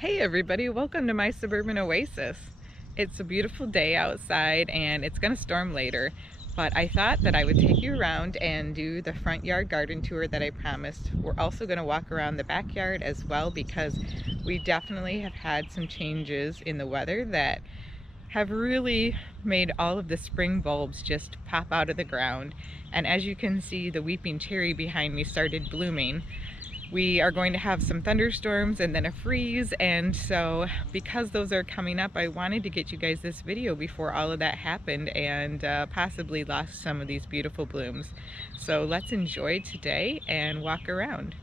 Hey everybody, welcome to my Suburban Oasis. It's a beautiful day outside and it's gonna storm later, but I thought that I would take you around and do the front yard garden tour that I promised. We're also gonna walk around the backyard as well because we definitely have had some changes in the weather that have really made all of the spring bulbs just pop out of the ground. And as you can see, the weeping cherry behind me started blooming. We are going to have some thunderstorms and then a freeze, and so because those are coming up, I wanted to get you guys this video before all of that happened and possibly lost some of these beautiful blooms. So let's enjoy today and walk around.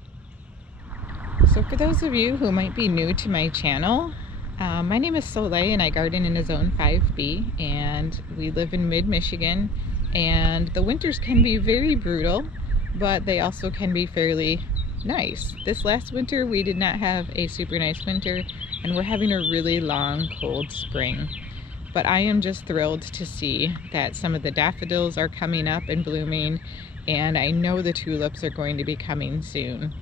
So for those of you who might be new to my channel, my name is Soleil and I garden in a zone 5B, and we live in mid-Michigan, and the winters can be very brutal, but they also can be fairly nice. This last winter we did not have a super nice winter and we're having a really long cold spring, but I am just thrilled to see that some of the daffodils are coming up and blooming, and I know the tulips are going to be coming soon.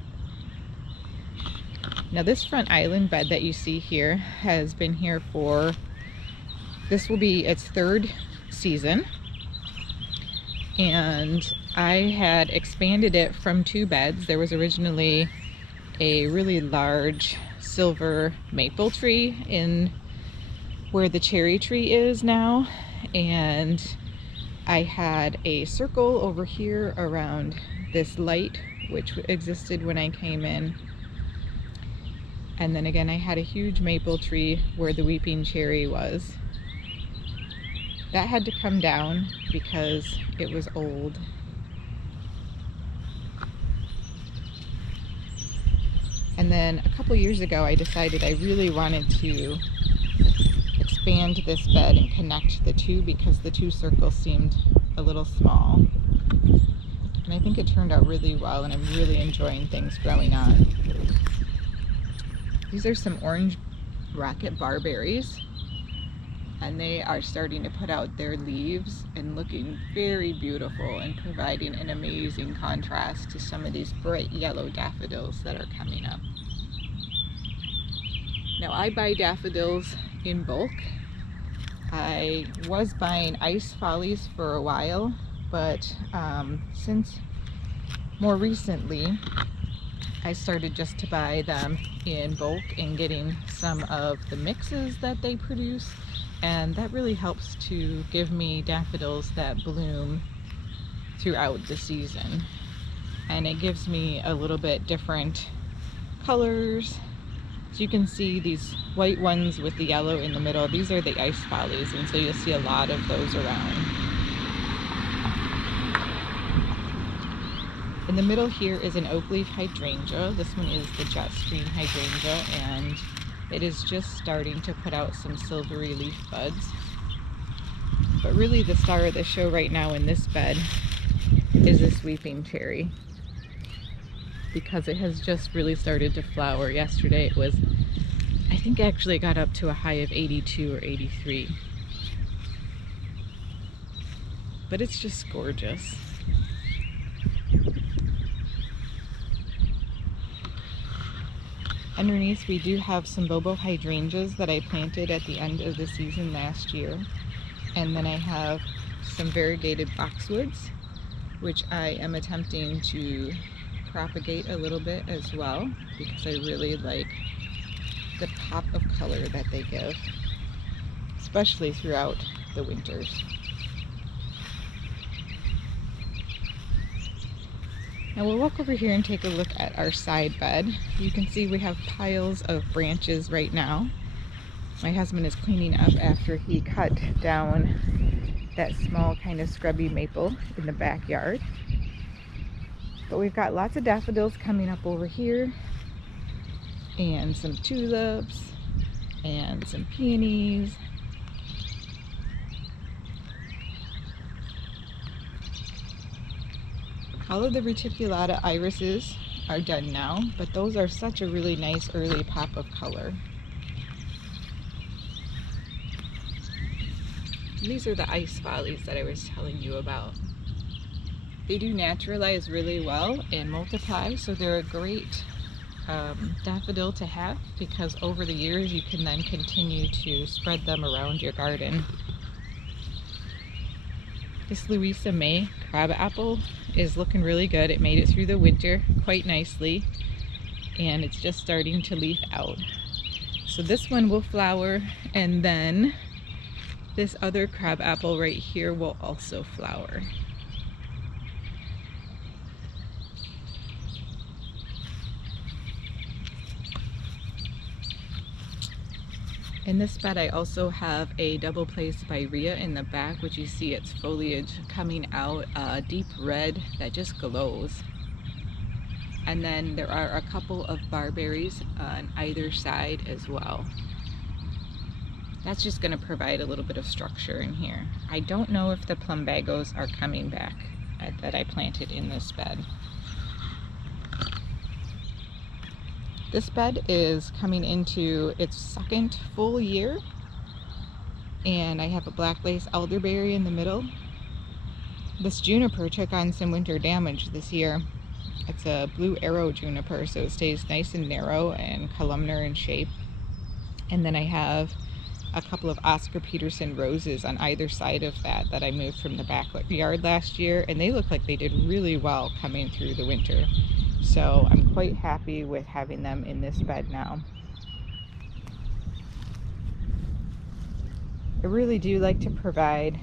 Now this front island bed that you see here has been here for, this will be its third season, and I had expanded it from 2 beds. There was originally a really large silver maple tree in where the cherry tree is now, and I had a circle over here around this light which existed when I came in, and then again I had a huge maple tree where the weeping cherry was. That had to come down because it was old. And then a couple years ago I decided I really wanted to expand this bed and connect the two because the 2 circles seemed a little small. And I think it turned out really well, and I'm really enjoying things growing on. These are some orange rocket barberries, and they are starting to put out their leaves and looking very beautiful and providing an amazing contrast to some of these bright yellow daffodils that are coming up. Now I buy daffodils in bulk. I was buying ice follies for a while, but since more recently I started just to buy them in bulk and getting some of the mixes that they produce, and that really helps to give me daffodils that bloom throughout the season, and it gives me a little bit different colors. So you can see these white ones with the yellow in the middle, these are the ice follies, and so you'll see a lot of those around. In the middle here is an oak leaf hydrangea. This one is the jet stream hydrangea, and it is just starting to put out some silvery leaf buds. But really the star of the show right now in this bed is this weeping cherry, because it has just really started to flower. Yesterday it was, I think actually got up to a high of 82 or 83. But it's just gorgeous. Underneath we do have some bobo hydrangeas that I planted at the end of the season last year. And then I have some variegated boxwoods, which I am attempting to propagate a little bit as well, because I really like the pop of color that they give, especially throughout the winters. Now we'll walk over here and take a look at our side bed. You can see we have piles of branches right now. My husband is cleaning up after he cut down that small kind of scrubby maple in the backyard. But we've got lots of daffodils coming up over here, and some tulips, and some peonies. All of the reticulata irises are done now, but those are such a really nice early pop of color. And these are the ice follies that I was telling you about. They do naturalize really well and multiply, so they're a great daffodil to have, because over the years you can then continue to spread them around your garden. This Louisa May Crabapple is looking really good. It made it through the winter quite nicely, and it's just starting to leaf out. So this one will flower, and then this other crabapple right here will also flower. In this bed I also have a double place spirea in the back, which you see its foliage coming out a deep red that just glows. And then there are a couple of barberries on either side as well. That's just going to provide a little bit of structure in here. I don't know if the plumbagos are coming back that I planted in this bed. This bed is coming into its second full year, and I have a black lace elderberry in the middle. This juniper took on some winter damage this year. It's a blue arrow juniper, so it stays nice and narrow and columnar in shape. And then I have a couple of Oscar Peterson roses on either side of that I moved from the backyard last year, and they look like they did really well coming through the winter. So I'm quite happy with having them in this bed now. I really do like to provide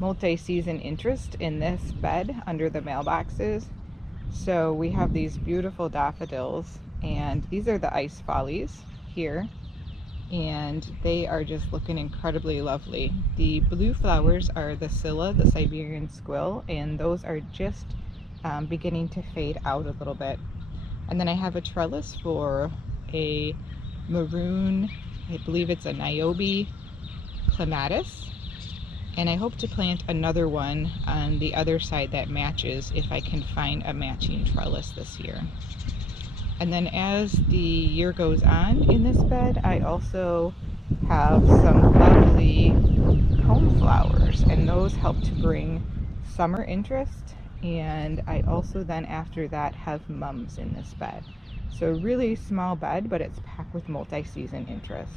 multi-season interest in this bed under the mailboxes. So we have these beautiful daffodils, and these are the ice follies here, and they are just looking incredibly lovely. The blue flowers are the Scylla, the Siberian squill, and those are just beginning to fade out a little bit. And then I have a trellis for a maroon, I believe it's a Niobe Clematis, and I hope to plant another one on the other side that matches if I can find a matching trellis this year. And then as the year goes on in this bed, I also have some lovely cone flowers, and those help to bring summer interest. And I also then after that have mums in this bed. So a really small bed, but it's packed with multi-season interest.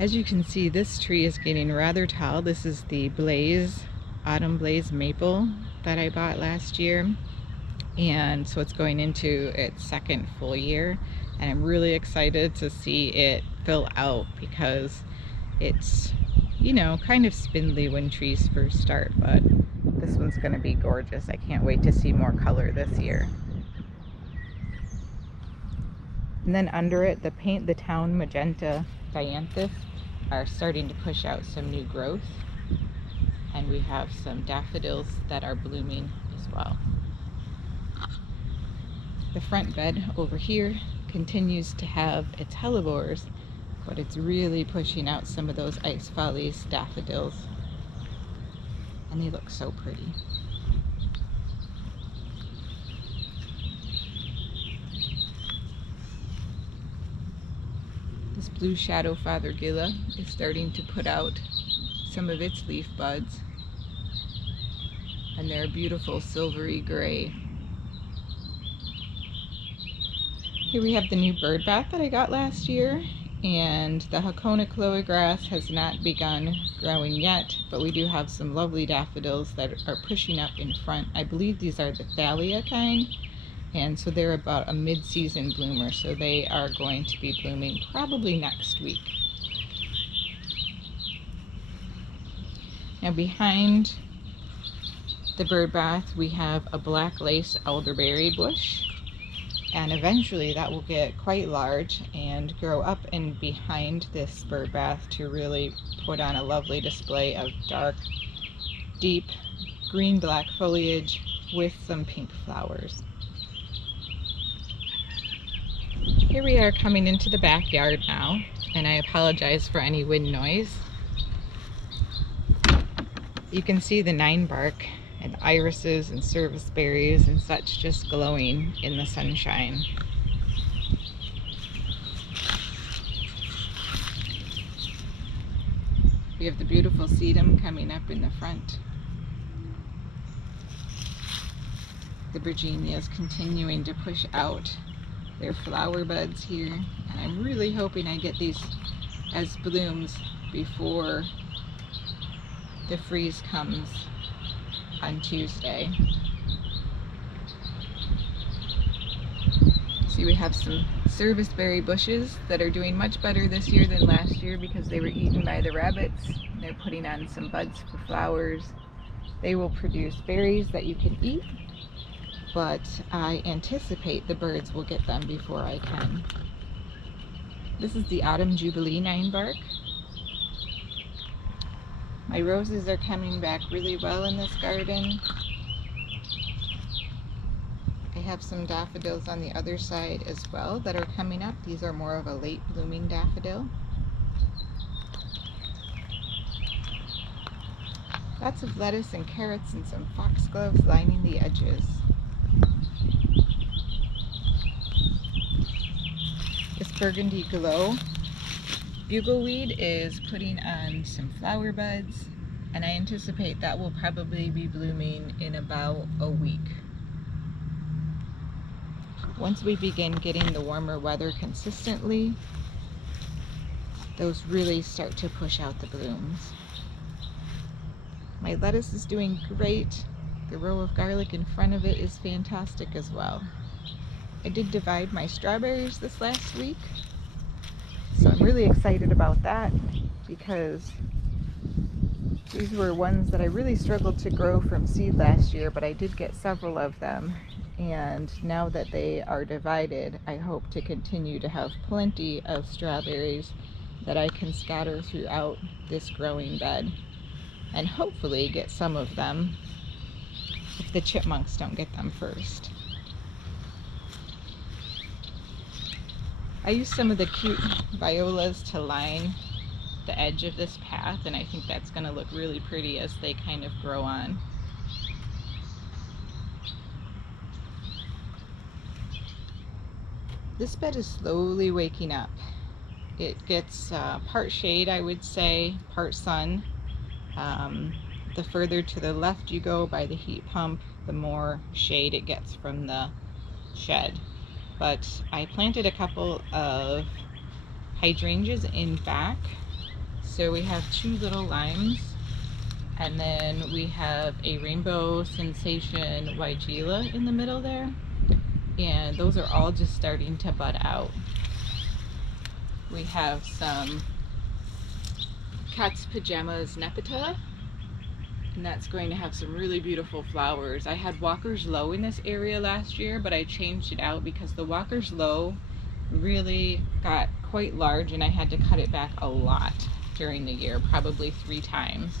As you can see, this tree is getting rather tall. This is the Autumn Blaze Maple that I bought last year. And so it's going into its second full year. And I'm really excited to see it fill out, because it's, you know, kind of spindly when trees first start, but this one's going to be gorgeous. I can't wait to see more color this year. And then under it, the Paint the Town Magenta Dianthus are starting to push out some new growth. And we have some daffodils that are blooming as well. The front bed over here continues to have its hellebores, but it's really pushing out some of those Ice Follies daffodils. And they look so pretty. This blue shadow fothergilla is starting to put out some of its leaf buds, and they're a beautiful silvery gray. Here we have the new bird bath that I got last year, and the Hakona Chloe grass has not begun growing yet, but we do have some lovely daffodils that are pushing up in front. I believe these are the Thalia kind, and so they're about a mid-season bloomer, so they are going to be blooming probably next week. Now behind the bird bath we have a black lace elderberry bush, and eventually that will get quite large and grow up and behind this bird bath to really put on a lovely display of dark, deep green-black foliage with some pink flowers. Here we are coming into the backyard now, and I apologize for any wind noise. You can see the ninebark and irises and serviceberries and such just glowing in the sunshine. We have the beautiful sedum coming up in the front. The Virginia is continuing to push out their flower buds here. And I'm really hoping I get these as blooms before the freeze comes on Tuesday. See, we have some serviceberry bushes that are doing much better this year than last year because they were eaten by the rabbits. They're putting on some buds for flowers. They will produce berries that you can eat, but I anticipate the birds will get them before I can. This is the Autumn Jubilee 9-bark. My roses are coming back really well in this garden. I have some daffodils on the other side as well that are coming up. These are more of a late blooming daffodil. Lots of lettuce and carrots and some foxgloves lining the edges. This burgundy glow bugleweed is putting on some flower buds, and I anticipate that will probably be blooming in about a week. Once we begin getting the warmer weather consistently, those really start to push out the blooms. My lettuce is doing great. The row of garlic in front of it is fantastic as well. I did divide my strawberries this last week, so I'm really excited about that because these were ones that I really struggled to grow from seed last year, but I did get several of them, and now that they are divided, I hope to continue to have plenty of strawberries that I can scatter throughout this growing bed, and hopefully get some of them if the chipmunks don't get them first. I used some of the cute violas to line the edge of this path, and I think that's going to look really pretty as they kind of grow on. This bed is slowly waking up. It gets part shade, I would say, part sun. The further to the left you go by the heat pump, the more shade it gets from the shed. But I planted a couple of hydrangeas in back. So we have 2 little limes, and then we have a rainbow sensation weigela in the middle there. And those are all just starting to bud out. We have some Cat's Pajamas Nepeta, and that's going to have some really beautiful flowers. I had Walker's Low in this area last year, but I changed it out because the Walker's Low really got quite large and I had to cut it back a lot during the year, probably 3 times,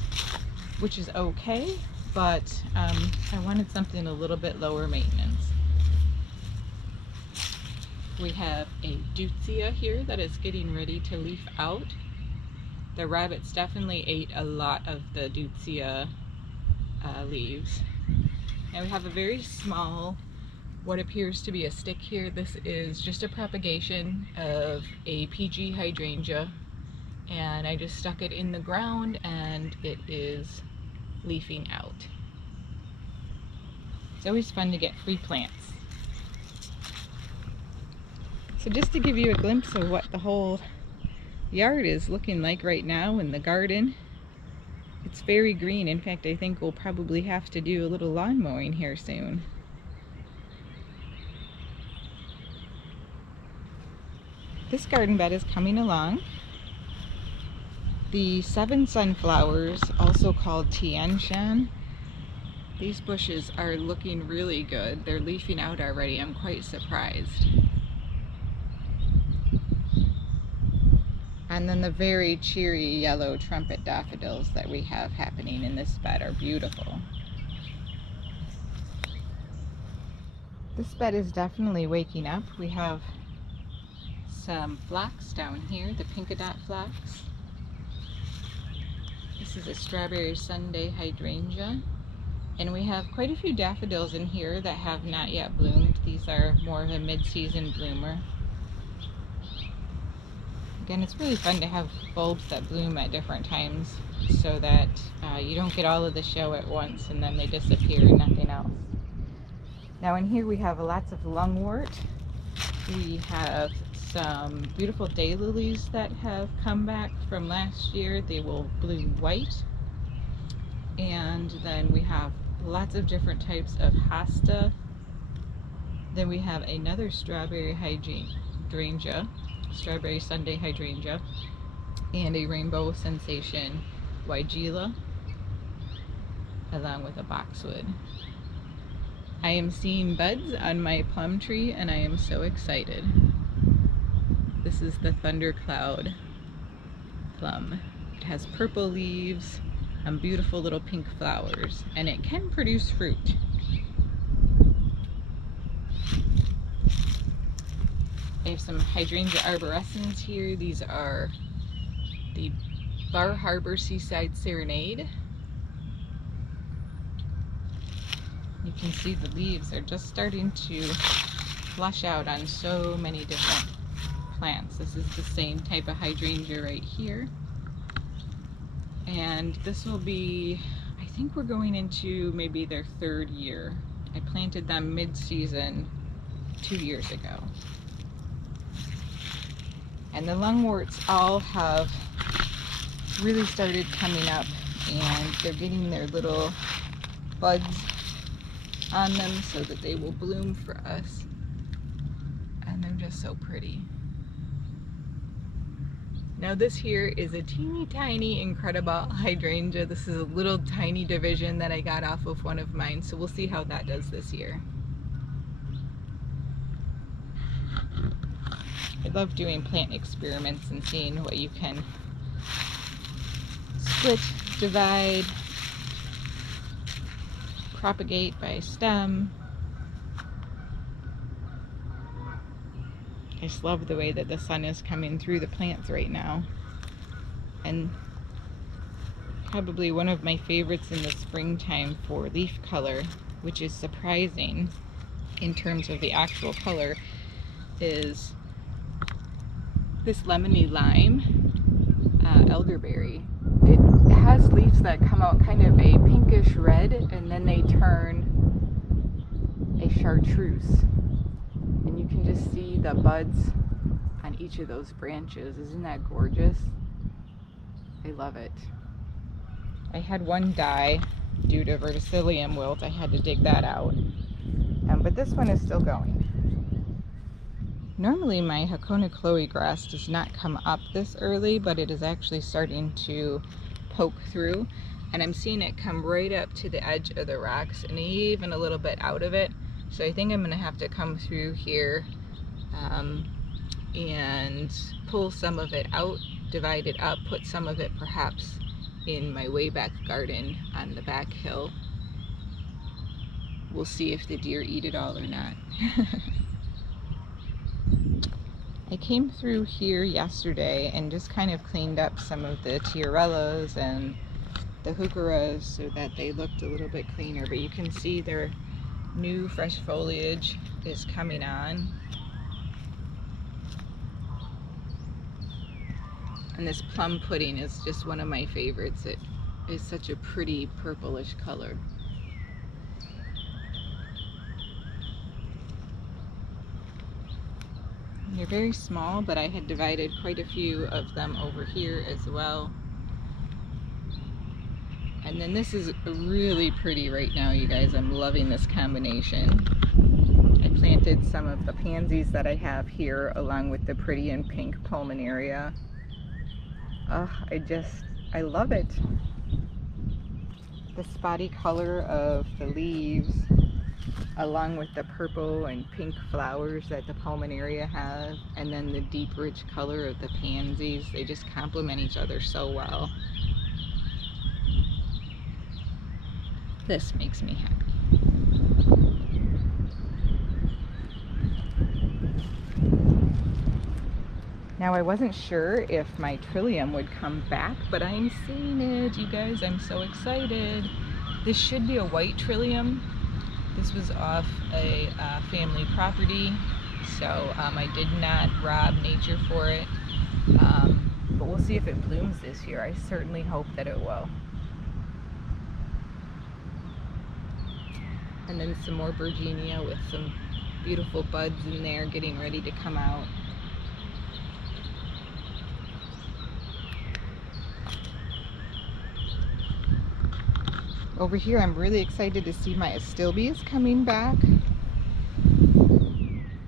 which is okay, but I wanted something a little bit lower maintenance. We have a Deutzia here that is getting ready to leaf out. The rabbits definitely ate a lot of the Deutzia leaves. And we have a very small, what appears to be a stick here. This is just a propagation of a PG hydrangea, and I just stuck it in the ground and it is leafing out. It's always fun to get free plants. So just to give you a glimpse of what the whole yard is looking like right now in the garden, it's very green. In fact, I think we'll probably have to do a little lawn mowing here soon. This garden bed is coming along. The 7 sunflowers, also called Tian Shan, these bushes are looking really good. They're leafing out already. I'm quite surprised. And then the very cheery yellow trumpet daffodils that we have happening in this bed are beautiful. This bed is definitely waking up. We have some phlox down here, the Pinkadot phlox. This is a strawberry Sundae hydrangea. And we have quite a few daffodils in here that have not yet bloomed. These are more of a mid-season bloomer. Again, it's really fun to have bulbs that bloom at different times so that you don't get all of the show at once and then they disappear and nothing else. Now in here we have lots of lungwort. We have some beautiful daylilies that have come back from last year. They will bloom white. And then we have lots of different types of Hosta. Then we have another strawberry hydrangea, strawberry Sundae hydrangea, and a rainbow sensation Weigela, along with a boxwood. I am seeing buds on my plum tree and I am so excited. This is the thundercloud plum. It has purple leaves and beautiful little pink flowers, and it can produce fruit. I have some Hydrangea Arborescens here. These are the Bar Harbor Seaside Serenade. You can see the leaves are just starting to flush out on so many different plants. This is the same type of hydrangea right here. And this will be, I think we're going into maybe their 3rd year. I planted them mid-season 2 years ago. And the lungworts all have really started coming up, and they're getting their little buds on them so that they will bloom for us. And they're just so pretty. Now this here is a teeny tiny Incredible hydrangea. This is a little tiny division that I got off of one of mine, so we'll see how that does this year. I love doing plant experiments and seeing what you can split, divide, propagate by stem. I just love the way that the sun is coming through the plants right now. And probably one of my favorites in the springtime for leaf color, which is surprising in terms of the actual color, is this Lemony lime elderberry. It has leaves that come out kind of a pinkish red, and then they turn a chartreuse. And you can just see the buds on each of those branches. Isn't that gorgeous? I love it. I had one die due to verticillium wilt. I had to dig that out. But this one is still going. Normally my Hakona Chloe grass does not come up this early, but it is actually starting to poke through, and I'm seeing it come right up to the edge of the rocks and even a little bit out of it. So I think I'm going to have to come through here and pull some of it out, divide it up, put some of it perhaps in my way back garden on the back hill. We'll see if the deer eat it all or not. I came through here yesterday and just kind of cleaned up some of the tiarellas and the heucheras so that they looked a little bit cleaner, but you can see their new fresh foliage is coming on. And this plum pudding is just one of my favorites. It is such a pretty purplish color. They're very small, but I had divided quite a few of them over here as well. And then this is really pretty right now, you guys. I'm loving this combination. I planted some of the pansies that I have here along with the pretty and pink pulmonaria. I love it. The spotty color of the leaves along with the purple and pink flowers that the pulmonaria have, and then the deep rich color of the pansies, they just complement each other so well. This makes me happy. Now I wasn't sure if my trillium would come back, but I'm seeing it, you guys. I'm so excited. This should be a white trillium. This was off a family property, so I did not rob nature for it. But we'll see if it blooms this year. I certainly hope that it will. And then some more Virginia with some beautiful buds in there getting ready to come out. Over here, I'm really excited to see my astilbes coming back.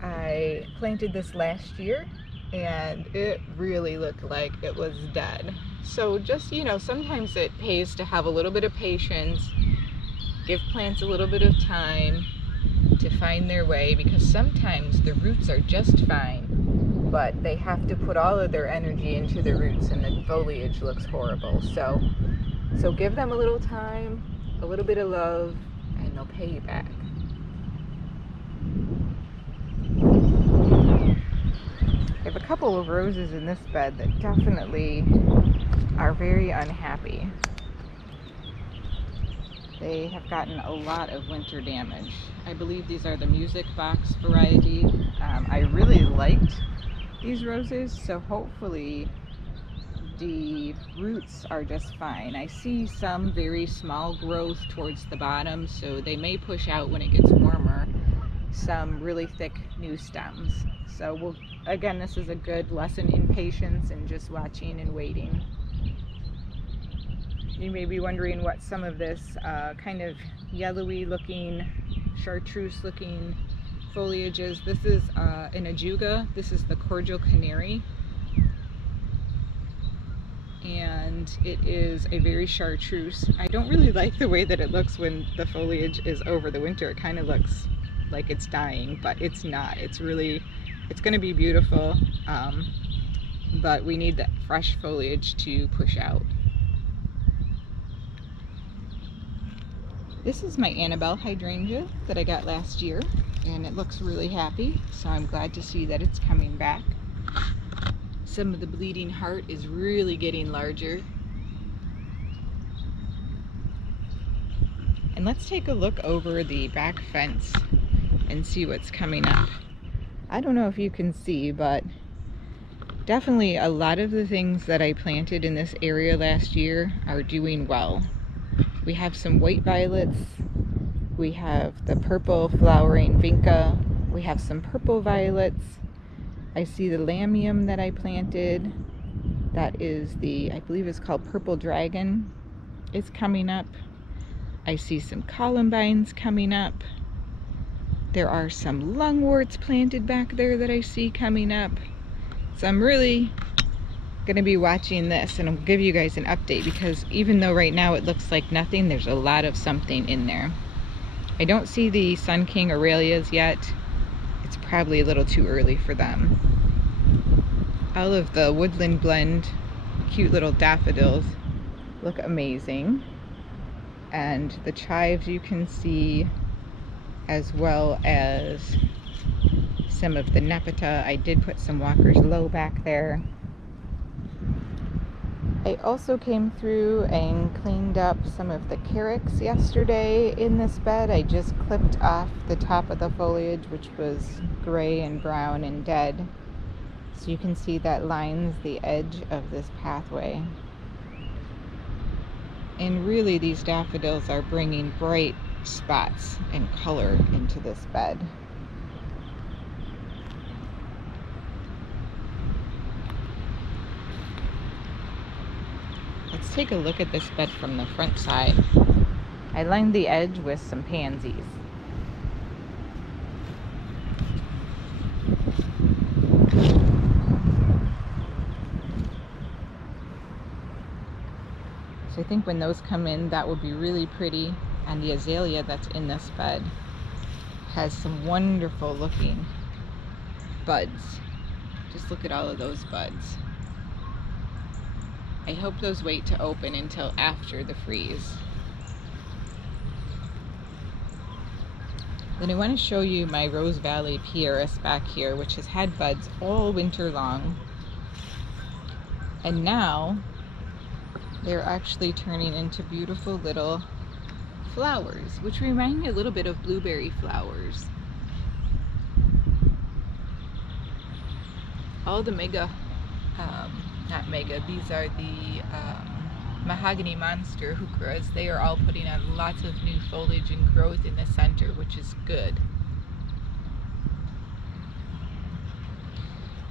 I planted this last year and it really looked like it was dead. So just, you know, sometimes it pays to have a little bit of patience, give plants a little bit of time to find their way, because sometimes the roots are just fine, but they have to put all of their energy into the roots and the foliage looks horrible. So give them a little time, a little bit of love, and they'll pay you back. I have a couple of roses in this bed that definitely are very unhappy. They have gotten a lot of winter damage. I believe these are the music box variety. I really liked these roses, so hopefully the roots are just fine. I see some very small growth towards the bottom, so they may push out when it gets warmer. Some really thick new stems. So again, this is a good lesson in patience and just watching and waiting. You may be wondering what some of this kind of yellowy looking, chartreuse looking foliage is. This is an ajuga. This is the cordial canary. And it is a very chartreuse. I don't really like the way that it looks when the foliage is over the winter. It kind of looks like it's dying, but it's not. It's going to be beautiful, but we need that fresh foliage to push out. This is my Annabelle Hydrangea that I got last year, and it looks really happy, so I'm glad to see that it's coming back. Some of the bleeding heart is really getting larger. And let's take a look over the back fence and see what's coming up. I don't know if you can see, but definitely a lot of the things that I planted in this area last year are doing well. We have some white violets, we have the purple flowering vinca, we have some purple violets. I see the lamium that I planted, that is I believe it's called Purple Dragon, is coming up. I see some columbines coming up. There are some lungworts planted back there that I see coming up. So I'm really going to be watching this, and I'll give you guys an update, because even though right now it looks like nothing, there's a lot of something in there. I don't see the Sun King Aurelias yet. It's probably a little too early for them. All of the woodland blend cute little daffodils look amazing, and the chives you can see, as well as some of the nepeta. I did put some Walker's Low back there. I also came through and cleaned up some of the carex yesterday in this bed. I just clipped off the top of the foliage, which was gray and brown and dead. So you can see that lines the edge of this pathway. And really these daffodils are bringing bright spots and color into this bed. Let's take a look at this bed from the front side. I lined the edge with some pansies. So I think when those come in, that would be really pretty. And the azalea that's in this bed has some wonderful looking buds. Just look at all of those buds. I hope those wait to open until after the freeze. Then I want to show you my Rose Valley Pieris back here, which has had buds all winter long. And now they're actually turning into beautiful little flowers, which remind me a little bit of blueberry flowers. All the these are the mahogany monster heucheras. They are all putting on lots of new foliage and growth in the center, which is good.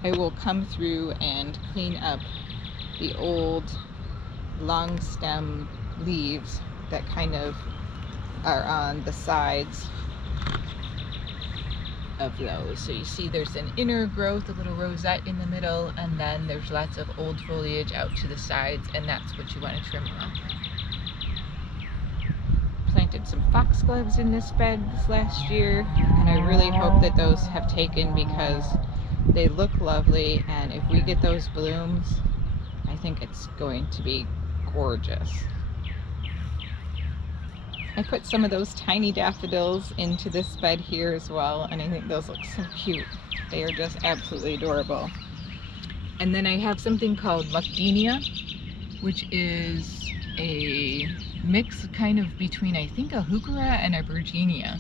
I will come through and clean up the old long stem leaves that kind of are on the sides of those. So you see there's an inner growth, a little rosette in the middle, and then there's lots of old foliage out to the sides, and that's what you want to trim off. Planted some foxgloves in this bed this last year, and I really hope that those have taken because they look lovely, and if we get those blooms, I think it's going to be gorgeous. I put some of those tiny daffodils into this bed here as well, and I think those look so cute. They are just absolutely adorable. And then I have something called Lucdenia, which is a mix kind of between, I think, a heuchera and a Virginia.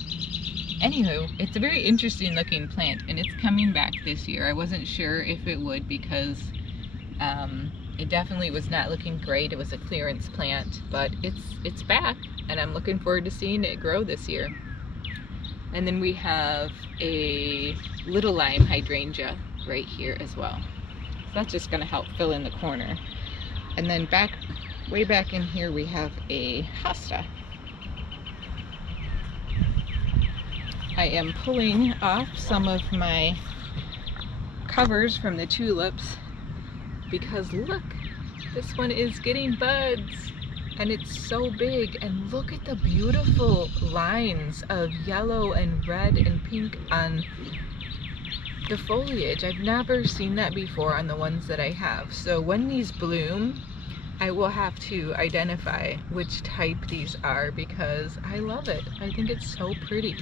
Anywho, it's a very interesting looking plant, and it's coming back this year. I wasn't sure if it would because it definitely was not looking great. It was a clearance plant, but it's back, and I'm looking forward to seeing it grow this year. And then we have a little lime hydrangea right here as well. So that's just going to help fill in the corner. And then way back in here we have a hosta. I am pulling off some of my covers from the tulips because look, this one is getting buds and it's so big, and look at the beautiful lines of yellow and red and pink on the foliage. I've never seen that before on the ones that I have. So when these bloom, I will have to identify which type these are because I love it. I think it's so pretty.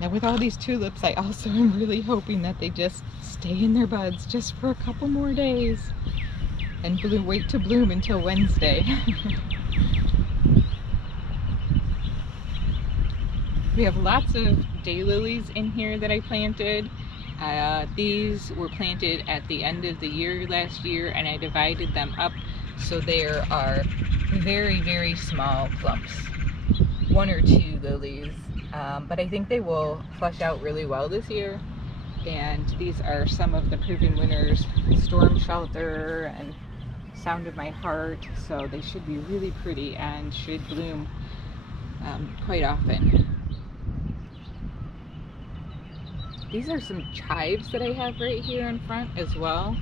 Now with all these tulips, I also am really hoping that they just stay in their buds just for a couple more days and wait to bloom until Wednesday. We have lots of daylilies in here that I planted. These were planted at the end of the year last year, and I divided them up so there are very, very small clumps. One or two lilies. But I think they will flush out really well this year, and these are some of the proven winners: Storm Shelter and Sound of My Heart, so they should be really pretty and should bloom quite often. These are some chives that I have right here in front as well,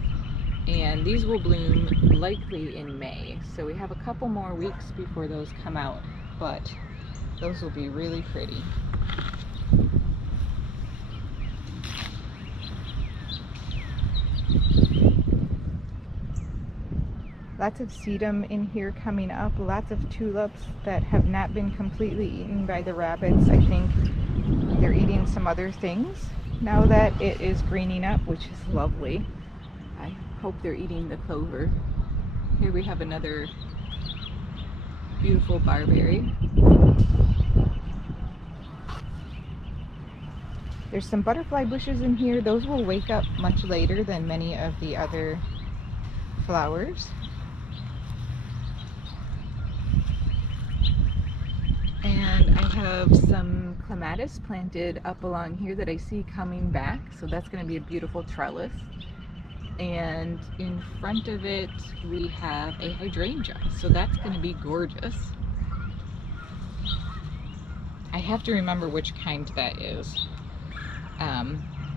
and these will bloom likely in May, so we have a couple more weeks before those come out, but those will be really pretty. Lots of sedum in here coming up, lots of tulips that have not been completely eaten by the rabbits. I think they're eating some other things now that it is greening up, which is lovely. I hope they're eating the clover. Here we have another beautiful barberry. There's some butterfly bushes in here. Those will wake up much later than many of the other flowers. And I have some Clematis planted up along here that I see coming back, so that's going to be a beautiful trellis. And in front of it we have a hydrangea, so that's going to be gorgeous. I have to remember which kind that is.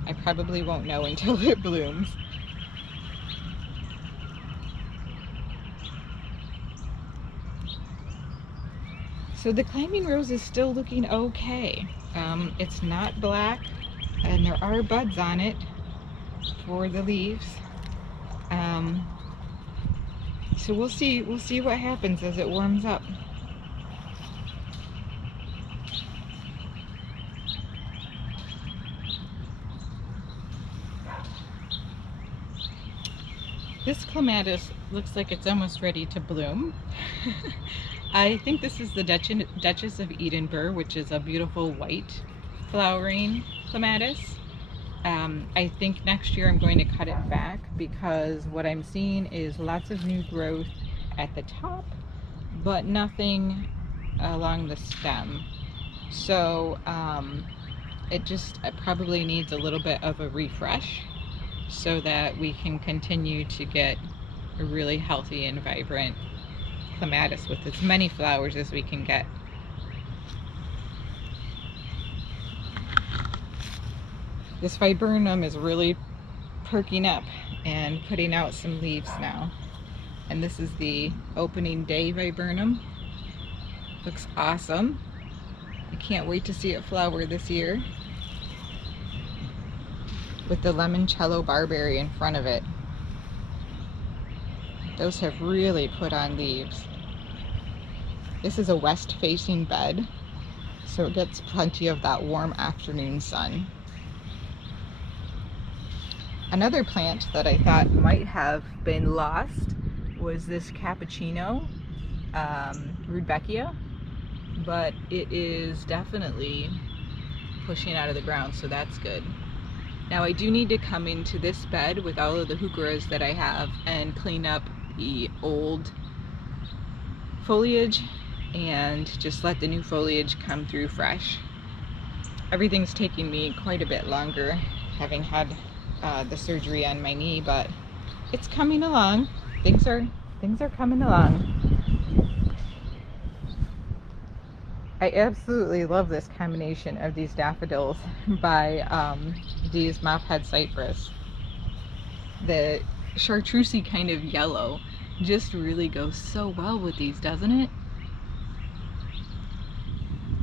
I probably won't know until it blooms. So the climbing rose is still looking okay. It's not black, and there are buds on it for the leaves. So we'll see what happens as it warms up. This Clematis looks like it's almost ready to bloom. I think this is the Duchess of Edinburgh, which is a beautiful white flowering Clematis. I think next year I'm going to cut it back because what I'm seeing is lots of new growth at the top, but nothing along the stem. So It probably needs a little bit of a refresh so that we can continue to get a really healthy and vibrant clematis with as many flowers as we can get. This viburnum is really perking up and putting out some leaves now. And this is the opening day viburnum. Looks awesome. I can't wait to see it flower this year with the limoncello barberry in front of it. Those have really put on leaves. This is a west facing bed, so it gets plenty of that warm afternoon sun. Another plant that I thought might have been lost was this cappuccino Rudbeckia, but it is definitely pushing out of the ground, so that's good. Now I do need to come into this bed with all of the heucheras that I have and clean up the old foliage and just let the new foliage come through fresh. Everything's taking me quite a bit longer, having had the surgery on my knee, but it's coming along. Things are coming along. I absolutely love this combination of these daffodils by these mophead cypress. The chartreusey kind of yellow just really goes so well with these, doesn't it?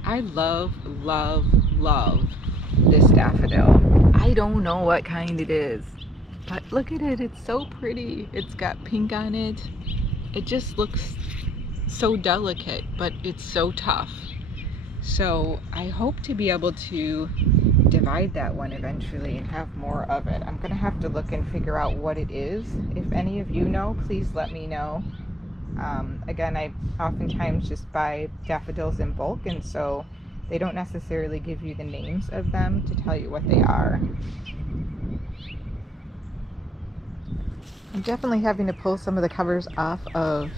I love, love, love this daffodil. I don't know what kind it is, but look at it, it's so pretty. It's got pink on it. It just looks so delicate, but it's so tough. So I hope to be able to divide that one eventually and have more of it. I'm gonna have to look and figure out what it is. If any of you know, please let me know. Again, I oftentimes just buy daffodils in bulk, and so they don't necessarily give you the names of them to tell you what they are. I'm definitely having to pull some of the covers off of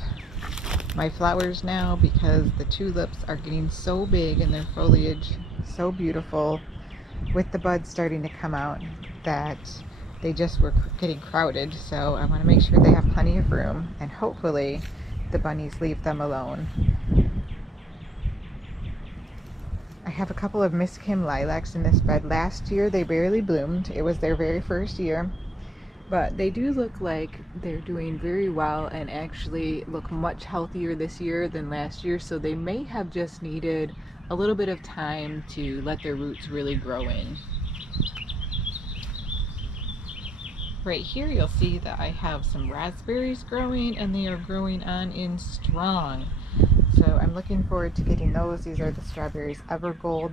my flowers now because the tulips are getting so big and their foliage so beautiful with the buds starting to come out that they just were getting crowded. So I want to make sure they have plenty of room, and hopefully the bunnies leave them alone. I have a couple of Miss Kim lilacs in this bed. Last year they barely bloomed. It was their very first year. But they do look like they're doing very well and actually look much healthier this year than last year. So they may have just needed a little bit of time to let their roots really grow in. Right here you'll see that I have some raspberries growing, and they are growing on in strong. So I'm looking forward to getting those. These are the Raspberries Evergold,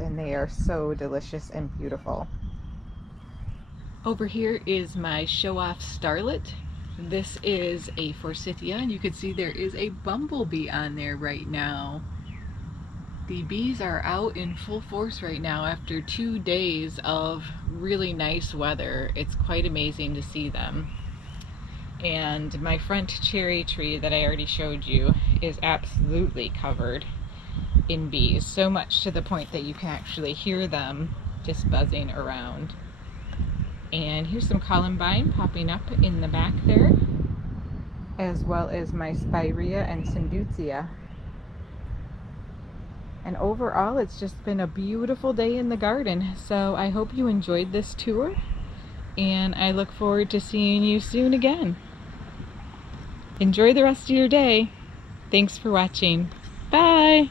and they are so delicious and beautiful. Over here is my show-off starlet. This is a forsythia, and you can see there is a bumblebee on there right now. The bees are out in full force right now after 2 days of really nice weather. It's quite amazing to see them. And my front cherry tree that I already showed you is absolutely covered in bees, so much to the point that you can actually hear them just buzzing around. And here's some columbine popping up in the back there, as well as my spirea and syndutia. And overall, it's just been a beautiful day in the garden. So I hope you enjoyed this tour, and I look forward to seeing you soon again. Enjoy the rest of your day. Thanks for watching. Bye!